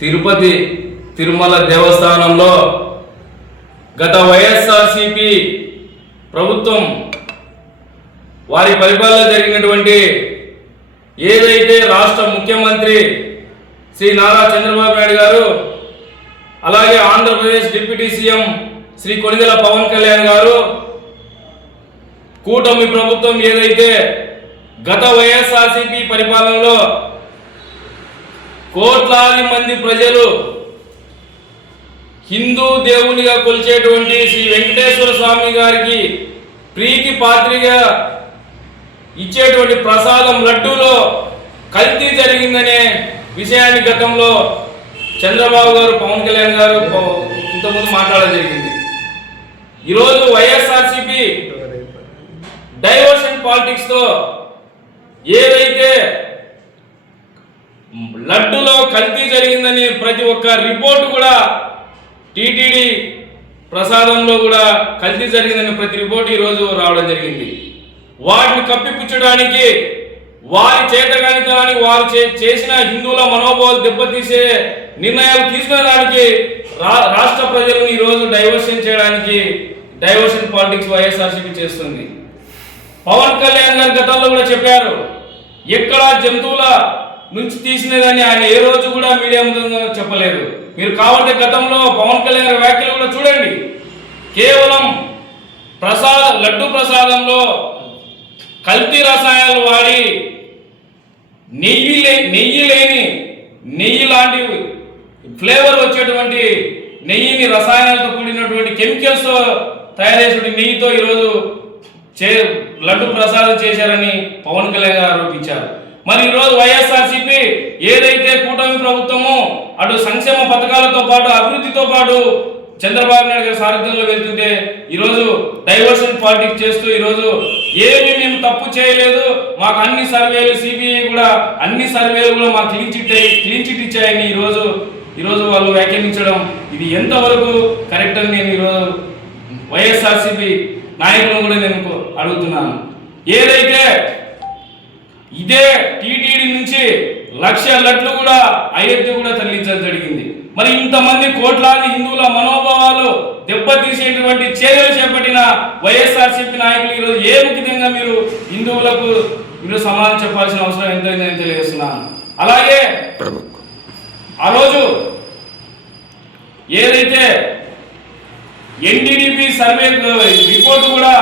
తిరుపతి తిరుమల దేవస్థానంలో గత వైఎస్ఆర్సీపీ ప్రభుత్వం వారి పరిపాలన జరిగినటువంటి ఏదైతే రాష్ట్ర ముఖ్యమంత్రి శ్రీ నారా చంద్రబాబు నాయుడు గారు, అలాగే ఆంధ్రప్రదేశ్ డిప్యూటీ సీఎం శ్రీ కొణిదెల పవన్ కళ్యాణ్ గారు, కూటమి ప్రభుత్వం ఏదైతే గత వైఎస్ఆర్సీపీ పరిపాలనలో కోట్లాది మంది ప్రజలు హిందూ దేవునిగా కొలిచేటువంటి శ్రీ వెంకటేశ్వర స్వామి గారికి ప్రీతి పాత్రిగా ఇచ్చేటువంటి ప్రసాదం లడ్డూలో కల్తీ జరిగిందనే విషయాన్ని గతంలో చంద్రబాబు గారు, పవన్ కళ్యాణ్ గారు ఇంతకుముందు మాట్లాడడం జరిగింది. ఈరోజు వైఎస్ఆర్సీపీ డైవర్షన్ పాలిటిక్స్తో ఏదైతే లడ్డులో కల్తీ జరిగిందని ప్రతి ఒక్క రిపోర్టు కూడా, టీటీడీ ప్రసాదంలో కూడా కల్తీ జరిగిందని ప్రతి రిపోర్టు ఈరోజు రావడం జరిగింది. వాటిని కప్పిపుచ్చడానికి, వారి చేతగానితనానికి, వారు చేసిన హిందువుల మనోభావాలు దెబ్బతీసే నిర్ణయాలు తీసుకునేదానికి రాష్ట్ర ప్రజలను ఈరోజు డైవర్షన్ చేయడానికి డైవర్షన్ పాలిటిక్స్ వైఎస్ఆర్సీపీ చేస్తుంది. పవన్ కళ్యాణ్ గారు గతంలో కూడా చెప్పారు, ఎక్కడ జంతువుల నుంచి తీసినదని ఆయన ఏ రోజు కూడా మీడియా ముందు చెప్పలేదు. మీరు కావాలంటే గతంలో పవన్ కళ్యాణ్ గారి వ్యాఖ్యలు కూడా చూడండి. కేవలం లడ్డు ప్రసాదంలో కల్తీ రసాయనాలు వాడి నెయ్యి లాంటి ఫ్లేవర్ వచ్చేటువంటి నెయ్యిని రసాయనాలతో కూడినటువంటి కెమికల్స్తో తయారు చేసినటువంటి నెయ్యితో ఈరోజు లడ్డు ప్రసాదం చేశారని పవన్ కళ్యాణ్ గారు ఆరోపించారు. మరి ఈరోజు వైఎస్ఆర్సీపీ ఏదైతే కూటమి ప్రభుత్వము అటు సంక్షేమ పథకాలతో పాటు అభివృద్ధితో పాటు చంద్రబాబు నాయుడు గారి సారథ్యంలో వెళ్తుంటే ఈరోజు డైవర్షన్ పాలిటిక్స్ చేస్తూ ఈరోజు ఏమి మేము తప్పు చేయలేదు, మాకు అన్ని సర్వేలు, సిబిఐ కూడా అన్ని సర్వేలు కూడా మాకు క్లీన్ చిట్ ఇచ్చాయని ఈరోజు వాళ్ళు వ్యాఖ్యానించడం ఇది ఎంతవరకు కరెక్ట్ అని నేను ఈరోజు వైఎస్ఆర్సీపీ నాయకులను కూడా నేను అడుగుతున్నాను. ఏదైతే ఇదే టీటీడీ నుంచి 1,00,000 లడ్లు కూడా అయోధ్య కూడా తరలించడం జరిగింది. మరి ఇంతమంది కోట్లాది హిందువుల మనోభావాలు దెబ్బతీసేటువంటి చర్యలు చేపట్టిన వైఎస్ఆర్సీపీ నాయకులు ఈరోజు ఏ విధంగా మీరు హిందువులకు మీరు సమాధానం చెప్పాల్సిన అవసరం ఎంతైందని నేను తెలియజేస్తున్నాను. అలాగే ఆ రోజు ఏదైతే ఎన్డీడీపీ సర్వే రిపోర్టు కూడా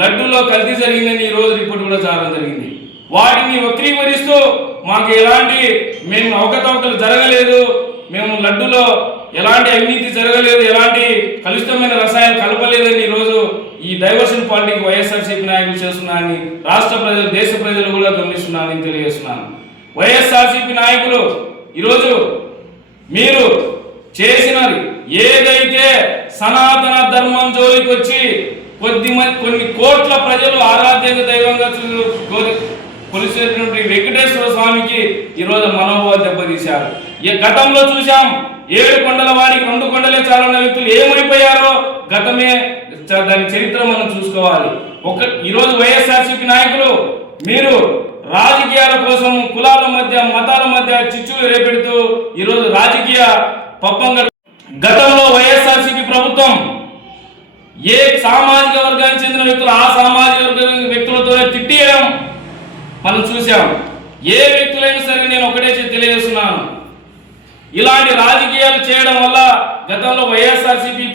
లడ్డూలో కల్తీ జరిగిందని ఈరోజు రిపోర్టు కూడా రావడం జరిగింది. వాటిని వక్రీకరిస్తూ మాకు మేము అవకతవకలు జరగలేదు, మేము లడ్డూలో ఎలాంటి అవినీతి జరగలేదు, ఎలాంటి కలుషితమైన రసాయనాలు కలపలేదని ఈరోజు ఈ డైవర్షన్ పాలిటిక్స్ వైఎస్ఆర్సీపీ నాయకులు చేస్తున్నారని రాష్ట్ర ప్రజలు, దేశ ప్రజలు కూడా గమనిస్తున్నారని తెలియజేస్తున్నాను. వైఎస్ఆర్సీపీ నాయకులు ఈరోజు మీరు చేసినది ఏదైతే సనాతన ధర్మం జోలికి వచ్చి కొన్ని కోట్ల ప్రజలు ఆరాధ్య దైవంగా కొలిసేటువంటి వెంకటేశ్వర స్వామికి ఈరోజు మనోభావాలు దెబ్బతీశారు. గతంలో చూసాం, 7 కొండల వాడికి 2 కొండలే చాలన్న వ్యక్తులు ఏమైపోయారో దాని చరిత్ర మనం చూసుకోవాలి. ఈరోజు వైఎస్ఆర్సీపీ నాయకులు మీరు రాజకీయాల కోసం కులాల మధ్య, మతాల మధ్య చిచ్చులు రేపెడుతూ ఈరోజు రాజకీయ పప్పంగా గతంలో వైఎస్ఆర్సీపీ ప్రభుత్వం ఏ సామాజిక వర్గానికి చెందిన వ్యక్తులు ఆ సామాజిక వర్గ వ్యక్తులతోనే తిట్టియడం మనం చూసాం. ఏ వ్యక్తులైనా సరే నేను ఒకటే తెలియజేస్తున్నాను, ఇలాంటి రాజకీయాలు చేయడం వల్ల గతంలో వైఎస్ఆర్సీపీ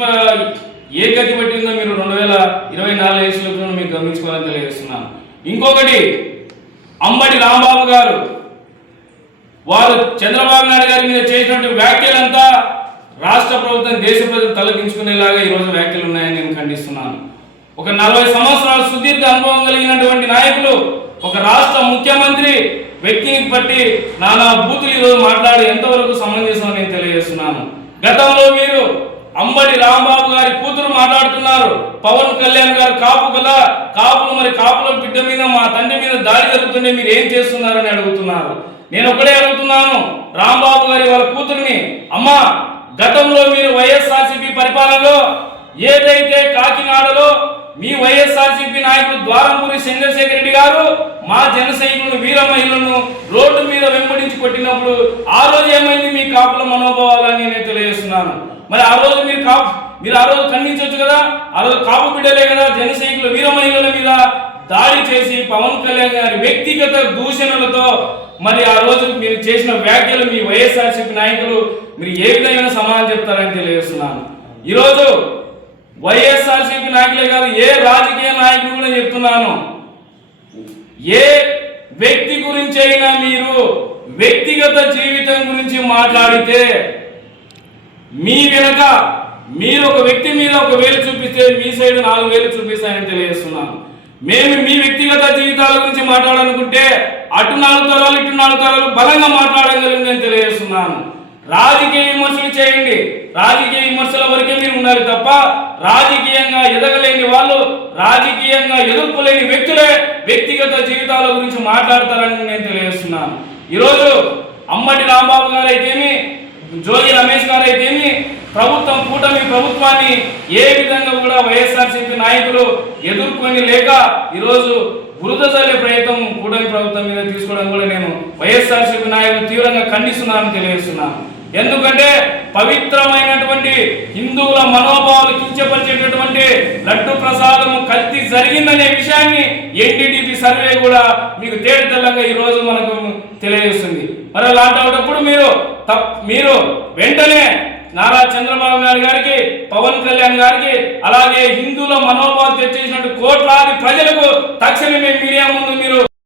ఏ గతి పట్టిందో మీరు 2024 ఎన్నికల్లో మీకు గమనించుకోవాలని తెలియజేస్తున్నాను. ఇంకొకటి, అంబటి రాంబాబు గారు వారు చంద్రబాబు నాయుడు గారి మీద చేసినటువంటి వ్యాఖ్యలంతా రాష్ట్ర ప్రభుత్వం, దేశ ప్రజలు తలదించుకునేలాగా ఈరోజు వ్యాఖ్యలు ఉన్నాయని నేను ఖండిస్తున్నాను. ఒక 40 సంవత్సరాల సుదీర్ఘ అనుభవం కలిగినటువంటి నాయకులు, ఒక రాష్ట్ర ముఖ్యమంత్రి వ్యక్తిని బట్టి నానా బూతులు ఈరోజు మాట్లాడి ఎంతవరకు సమంజసం నేను తెలియజేస్తున్నాను. గతంలో మీరు అంబటి రాంబాబు గారి కూతురు మాట్లాడుతున్నారు, పవన్ కళ్యాణ్ గారు కాపు కదా, కాపుల బిడ్డ మీద, మా తండ్రి మీద దాడి జరుగుతుంటే మీరు ఏం చేస్తున్నారని అడుగుతున్నారు. నేను ఒకటే అడుగుతున్నాను రాంబాబు గారి వాళ్ళ కూతురిని, అమ్మా గతంలో మీరు వైఎస్ఆర్సీపీ పరిపాలనలో ఏదైతే కాకినాడలో మీ వైఎస్ఆర్సీపీ నాయకుడు ద్వారంపూరి చంద్రశేఖర్ రెడ్డి గారు మా జన సైనికులను వీర మహిళలను రోడ్డు మీద వెంబడించి కొట్టినప్పుడు ఆ రోజు ఏమైంది మీ కాపుల మనోభావాలని నేను తెలియజేస్తున్నాను. మరి ఆ రోజు మీరు ఆ రోజు ఖండించవచ్చు కదా. ఆ రోజు కాపు బిడ్డలే కదా జన సైనికులు వీర మహిళల మీద దాడి చేసి పవన్ కళ్యాణ్ గారి వ్యక్తిగత దూషణలతో మరి ఆ రోజు మీరు చేసిన వ్యాఖ్యలు మీ వైఎస్ఆర్సీపీ నాయకులు మీరు ఏ విధంగా సమాధానం చెప్తారని తెలియజేస్తున్నాను. ఈరోజు వైఎస్ఆర్సీపీ నాయకులే కాదు, ఏ రాజకీయ నాయకులు కూడా చెప్తున్నాను, ఏ వ్యక్తి గురించి అయినా మీరు వ్యక్తిగత జీవితం గురించి మాట్లాడితే మీ వెనక మీరు ఒక వ్యక్తి మీద ఒక వేలు చూపిస్తే మీ సైడ్ 4 వేలు చూపిస్తాయని తెలియజేస్తున్నాను. మేము మీ వ్యక్తిగత జీవితాల గురించి మాట్లాడాలనుకుంటే అటు 4 తరాలు ఇటు 4 తరాలు బలంగా మాట్లాడగలిగిందని తెలియజేస్తున్నాను. రాజకీయ విమర్శలు చేయండి, రాజకీయ విమర్శల వరకే మీరు ఉండాలి తప్ప రాజకీయంగా ఎదగలేని వాళ్ళు, రాజకీయంగా ఎదుర్కోలేని వ్యక్తులే వ్యక్తిగత జీవితాల గురించి మాట్లాడతారని నేను తెలియజేస్తున్నాను. ఈరోజు అమ్మటి రాంబాబు గారు అయితేమి, జోగి రమేష్ గారు అయితేమి ప్రభుత్వం కూటమి ప్రభుత్వాన్ని ఏ విధంగా కూడా వైఎస్ఆర్సీపీ నాయకులు ఎదుర్కొని లేక ఈరోజు బురద చల్లే ప్రయత్నం కూటమి ప్రభుత్వం మీద తీసుకోవడం కూడా నేను వైఎస్ఆర్సీపీ నాయకులు తీవ్రంగా ఖండిస్తున్నానని తెలియజేస్తున్నాను. ఎందుకంటే పవిత్రమైనటువంటి హిందువుల మనోభావాలు కించపరిచేటటువంటి లడ్డు ప్రసాదము కల్తీ జరిగిందనే విషయాన్ని ఎన్డీటీపీ సర్వే కూడా మీకు తేటతెల్లంగా ఈ రోజు మనకు తెలియజేస్తుంది. మరి అలాంటప్పుడు మీరు వెంటనే నారా చంద్రబాబు నాయుడు గారికి, పవన్ కళ్యాణ్ గారికి, అలాగే హిందువుల మనోభావాలు తెచ్చేసినట్టు కోట్లాది ప్రజలకు తక్షణమే మీడియా ముందు మీరు